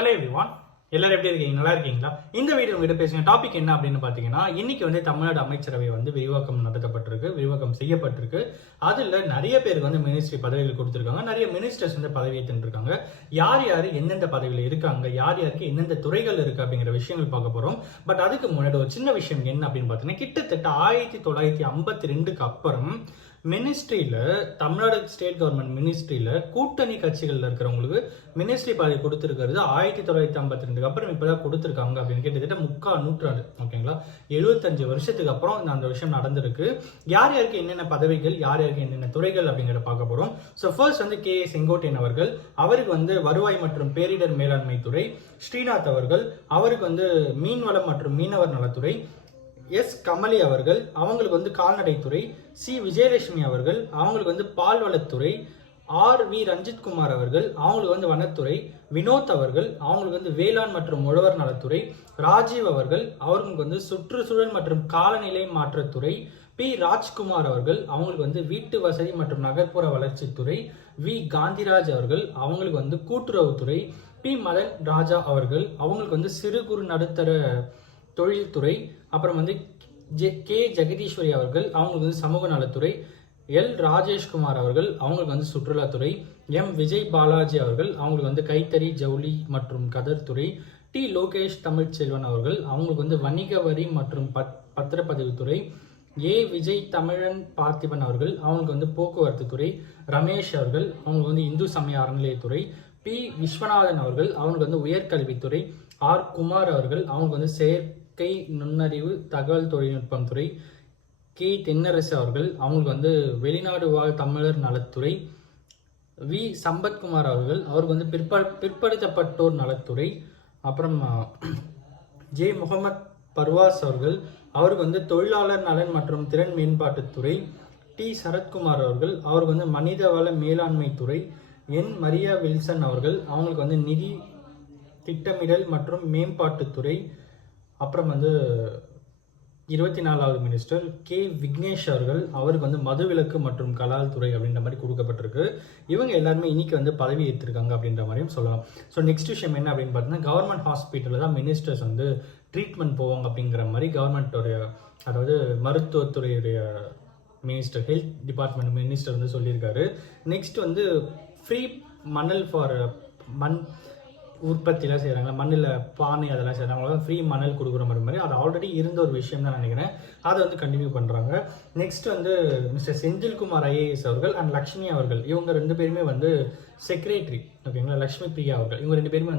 Hello everyone, எல்லாரும் எப்படி இருக்கீங்க? நல்லா இருக்கீங்களா? இந்த வீடியோ உங்ககிட்ட பேசுகிற டாபிக் என்ன அப்படின்னு பார்த்தீங்கன்னா, இன்னைக்கு தமிழ்நாடு அமைச்சரவை விரிவாக்கம் நடத்தப்பட்டிருக்கு, விரிவாக்கம் செய்யப்பட்டிருக்கு. அதில் நிறைய பேருக்கு மினிஸ்ட்ரி பதவிகள் கொடுத்துருக்காங்க. நிறைய மினிஸ்டர்ஸ் பதவியை தின்றுருக்காங்க. யார் யார் எந்தெந்த பதவியில் இருக்காங்க, யார் யாருக்கு எந்தெந்த துறைகள் இருக்கு அப்படிங்கிற விஷயங்கள் பார்க்க போறோம். பட் அதுக்கு முன்னாடி ஒரு சின்ன விஷயம் என்ன அப்படின்னு பார்த்தீங்கன்னா, கிட்டத்தட்ட 1952க்கு அப்புறம் மினிஸ்ட்ரியில தமிழ்நாடு ஸ்டேட் கவர்மெண்ட் மினிஸ்ட்ரியில கூட்டணி கட்சிகள்ல இருக்கிறவங்களுக்கு மினிஸ்ட்ரி பதவி கொடுத்திருக்கிறது 1952 அப்புறம் இப்பதான் கொடுத்திருக்காங்க அப்படின்னு கிட்டத்தட்ட 3/4 நூற்றாண்டு. ஓகேங்களா, 75 வருஷத்துக்கு அப்புறம் அந்த விஷயம் நடந்திருக்கு. யார் யாருக்கு என்னென்ன பதவிகள், யார் யாருக்கு என்னென்ன துறைகள் அப்படிங்கிறத பார்க்க போறோம். ஸோ ஃபர்ஸ்ட் கே செங்கோட்டையன் அவர்கள், அவருக்கு வருவாய் மற்றும் பேரிடர் மேலாண்மை துறை. ஸ்ரீநாத் அவர்கள், அவருக்கு மீன்வளம் மற்றும் மீனவர் நலத்துறை. எஸ் கமலி அவர்கள், அவங்களுக்கு கால்நடைத்துறை. சி விஜயலட்சுமி அவர்கள், அவங்களுக்கு பால்வளத்துறை. ஆர் வி ரஞ்சித் குமார் அவர்கள், அவங்களுக்கு வனத்துறை. வினோத் அவர்கள், அவங்களுக்கு வேளாண் மற்றும் உழவர் நலத்துறை. ராஜீவ் அவர்கள், அவருக்கு சுற்றுச்சூழல் மற்றும் காலநிலை மாற்றத்துறை. பி ராஜ்குமார் அவர்கள், அவங்களுக்கு வீட்டு வசதி மற்றும் நகர்ப்புற வளர்ச்சித்துறை. வி காந்திராஜ் அவர்கள், அவங்களுக்கு கூட்டுறவுத்துறை. பி மதன் ராஜா அவர்கள், அவங்களுக்கு சிறு குறு நடுத்தர தொழில்துறை. அப்புறம் கே ஜெகதீஸ்வரி அவர்கள், அவங்களுக்கு சமூக நலத்துறை. எல் ராஜேஷ்குமார் அவர்கள், அவங்களுக்கு சுற்றுலாத்துறை. எம் விஜய் பாலாஜி அவர்கள், அவங்களுக்கு கைத்தறி ஜவுளி மற்றும் கதர் துறை. டி லோகேஷ் தமிழ்ச்செல்வன் அவர்கள், அவங்களுக்கு வணிக வரி மற்றும் பத்திரப்பதிவுத்துறை. ஏ விஜய் தமிழன் பார்த்திபன் அவர்கள், அவங்களுக்கு போக்குவரத்து துறை. ரமேஷ் அவர்கள், அவங்களுக்கு இந்து சமய அறநிலையத்துறை. பி விஸ்வநாதன் அவர்கள், அவங்களுக்கு உயர்கல்வித்துறை. ஆர் குமார் அவர்கள், அவங்களுக்கு செயற்கை நுண்ணறிவு தகவல் தொழில்நுட்பம் துறை. கே தென்னரசு அவர்கள், அவங்களுக்கு வெளிநாடு வாழ் தமிழர் நலத்துறை. வி சம்பத்குமார் அவர்கள், அவருக்கு பிற்படுத்தப்பட்டோர் நலத்துறை. அப்புறம் ஜே முகமது பர்வாஸ் அவர்கள், அவருக்கு தொழிலாளர் நலன் மற்றும் திறன் மேம்பாட்டுத்துறை. டி சரத்குமார் அவர்கள், அவருக்கு மனிதவள மேலாண்மை துறை. என் மரியா வில்சன் அவர்கள், அவங்களுக்கு நிதி திட்டமிடல் மற்றும் மேம்பாட்டுத்துறை. அப்புறம் 24வது மினிஸ்டர் கே விக்னேஷ் அவர்கள், அவருக்கு மதுவிலக்கு மற்றும் கலால் துறை அப்படின்ற மாதிரி கொடுக்கப்பட்டிருக்கு. இவங்க எல்லாருமே இன்னைக்கு பதவி ஏற்றிருக்காங்க அப்படின்ற மாதிரியும் சொல்லலாம். ஸோ நெக்ஸ்ட் விஷயம் என்ன அப்படின்னு பார்த்தீங்கன்னா, கவர்மெண்ட் ஹாஸ்பிட்டலில் தான் மினிஸ்டர்ஸ் ட்ரீட்மெண்ட் போவாங்க அப்படிங்கிற மாதிரி கவர்மெண்ட்டோடைய, அதாவது மருத்துவத்துறையுடைய மினிஸ்டர், ஹெல்த் டிபார்ட்மெண்ட் மினிஸ்டர் சொல்லியிருக்காரு. நெக்ஸ்ட் ஃப்ரீ மணல் ஃபார் மண் உற்பத்திலாம் செய்கிறாங்க, மண்ணில் பானை அதெல்லாம் செய்கிறாங்க, ஃப்ரீ மணல் கொடுக்குற மாதிரி அது ஆல்ரெடி இருந்த ஒரு விஷயம் தான் நினைக்கிறேன். அதை கண்டினியூ பண்ணுறாங்க. நெக்ஸ்ட் மிஸ்டர் செந்தில்குமார் ஐஏஎஸ் அவர்கள் அண்ட் லக்ஷ்மி அவர்கள், இவங்க 2 பேருமே செக்ரட்டரி. ஓகேங்களா, லக்ஷ்மி பிரியா அவர்கள், இவங்க 2 பேருமே